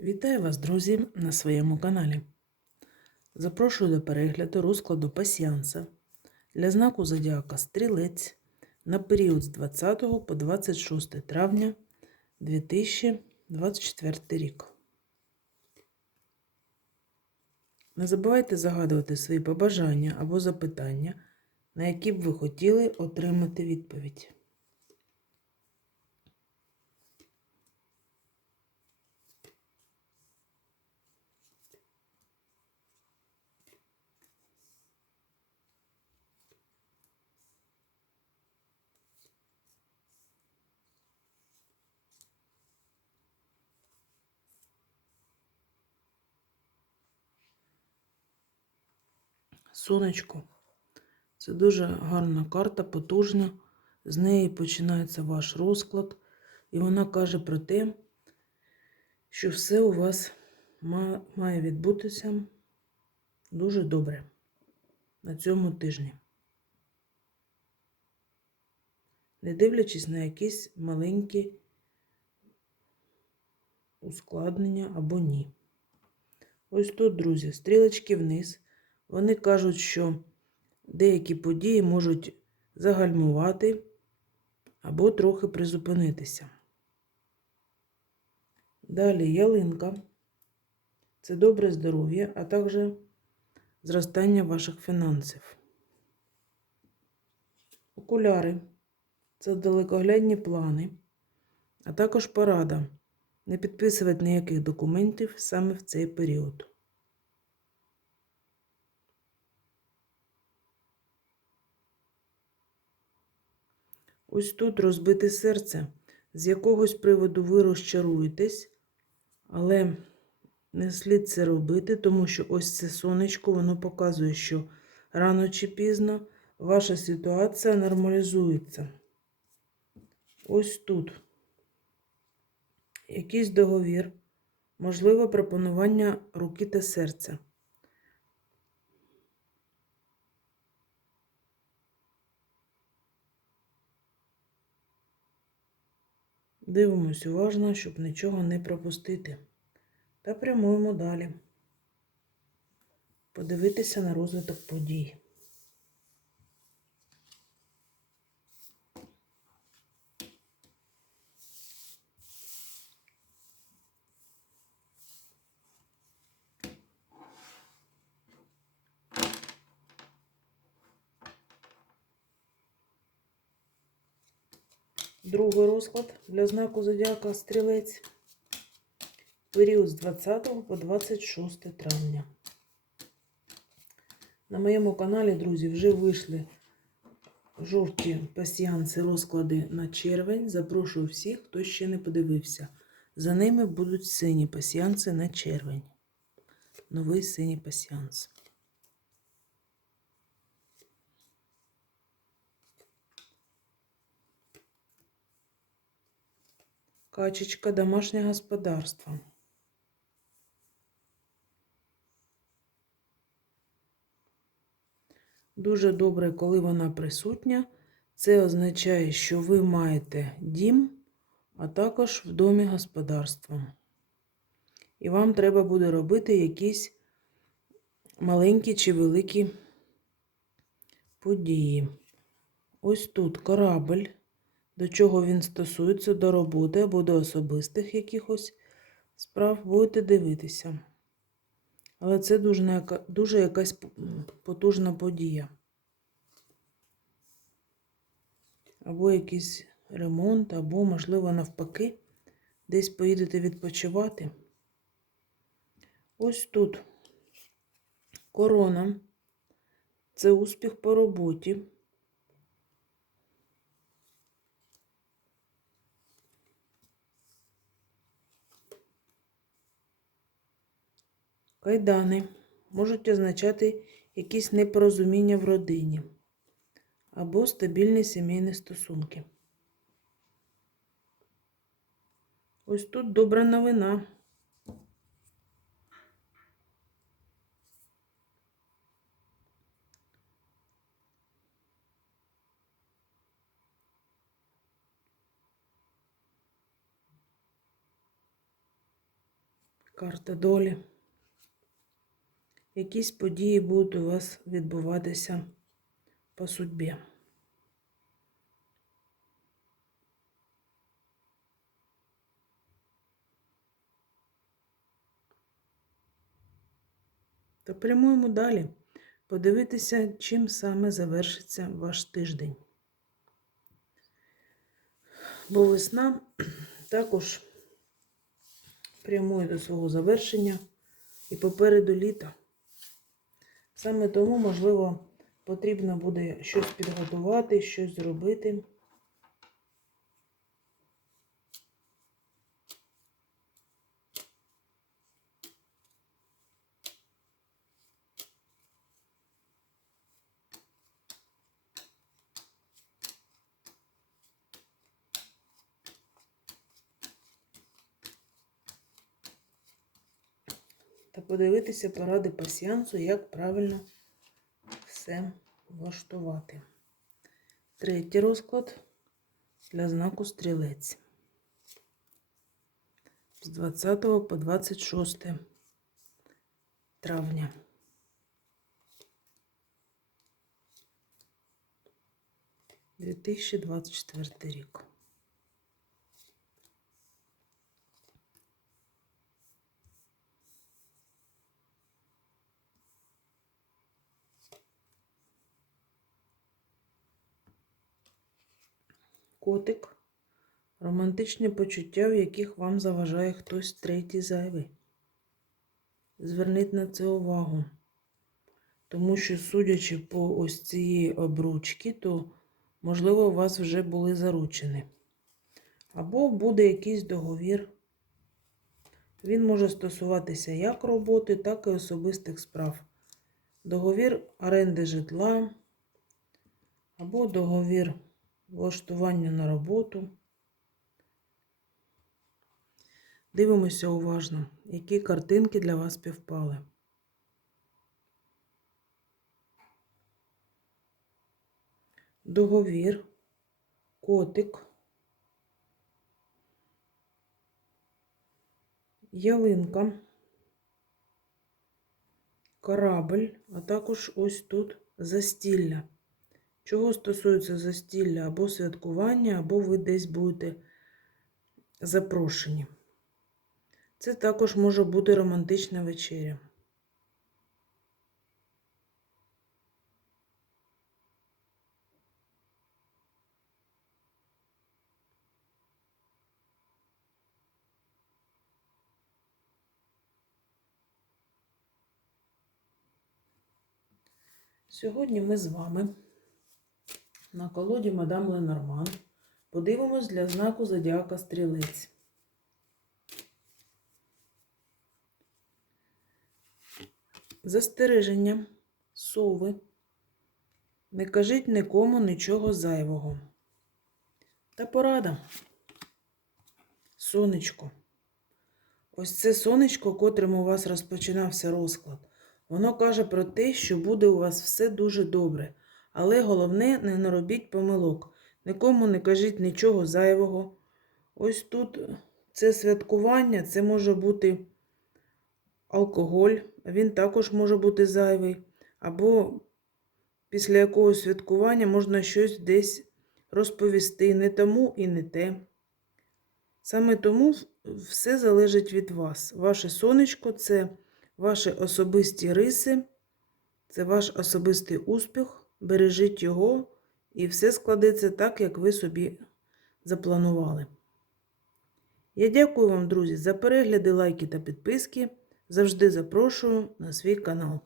Вітаю вас, друзі, на своєму каналі. Запрошую до перегляду розкладу пасіанса для знаку Зодіака Стрілець на період з 20 по 26 травня 2024 рік. Не забувайте загадувати свої побажання або запитання, на які б ви хотіли отримати відповідь. Сонечко. Це дуже гарна карта, потужна. З неї починається ваш розклад. І вона каже про те, що все у вас має відбутися дуже добре на цьому тижні. Не дивлячись на якісь маленькі ускладнення або ні. Ось тут, друзі, стрілочки вниз. Вони кажуть, що деякі події можуть загальмувати або трохи призупинитися. Далі ялинка. Це добре здоров'я, а також зростання ваших фінансів. Окуляри це далекоглядні плани, а також порада не підписувати ніяких документів саме в цей період. Ось тут розбите серце. З якогось приводу ви розчаруєтесь, але не слід це робити, тому що ось це сонечко, воно показує, що рано чи пізно ваша ситуація нормалізується. Ось тут. Якийсь договір, можливо, пропонування руки та серця. Дивимось уважно, щоб нічого не пропустити. Та прямуємо далі. Подивитися на розвиток подій. Другий розклад для знаку Зодіака Стрілець. Період з 20 по 26 травня. На моєму каналі, друзі, вже вийшли жовті пасіанси розклади на червень. Запрошую всіх, хто ще не подивився. За ними будуть сині пасіанси на червень. Новий синій пасіанс. Качечка домашнє господарство. Дуже добре, коли вона присутня. Це означає, що ви маєте дім, а також в домі господарство. І вам треба буде робити якісь маленькі чи великі події. Ось тут корабль до чого він стосується, до роботи або до особистих якихось справ, будете дивитися. Але це дуже, дуже якась потужна подія. Або якийсь ремонт, або, можливо, навпаки, десь поїдете відпочивати. Ось тут корона. Це успіх по роботі. Кайдани можуть означати якісь непорозуміння в родині або стабільні сімейні стосунки. Ось тут добра новина. Карта долі. Якісь події будуть у вас відбуватися по судьбі. То прямуємо далі. Подивитися, чим саме завершиться ваш тиждень. Бо весна також прямує до свого завершення і попереду літа. Саме тому, можливо, потрібно буде щось підготувати, щось зробити. Та подивитися поради пасіянсу, як правильно все влаштувати. Третій розклад для знаку стрілець. З 20 по 26 травня. Дві тисячі двадцять четвертий рік. Котик. Романтичні почуття, в яких вам заважає хтось третій зайвий. Зверніть на це увагу. Тому що, судячи по ось цієї обручки, то, можливо, у вас вже були заручені. Або буде якийсь договір. Він може стосуватися як роботи, так і особистих справ. Договір оренди житла, або договір влаштування на роботу. Дивимося уважно, які картинки для вас співпали. Договір, котик, ялинка, корабль, а також ось тут застілля. Чого стосується застілля або святкування, або ви десь будете запрошені. Це також може бути романтична вечеря. Сьогодні ми з вами на колоді Мадам Ленорман подивимось для знаку Зодіака Стрілець. Застереження, сови. Не кажіть нікому нічого зайвого. Та порада. Сонечко. Ось це сонечко, котрим у вас розпочинався розклад. Воно каже про те, що буде у вас все дуже добре. Але головне, не наробіть помилок. Нікому не кажіть нічого зайвого. Ось тут це святкування, це може бути алкоголь, він також може бути зайвий. Або після якогось святкування можна щось десь розповісти не тому і не те. Саме тому все залежить від вас. Ваше сонечко це ваші особисті риси, це ваш особистий успіх. Бережіть його, і все складеться так, як ви собі запланували. Я дякую вам, друзі, за перегляди, лайки та підписки. Завжди запрошую на свій канал.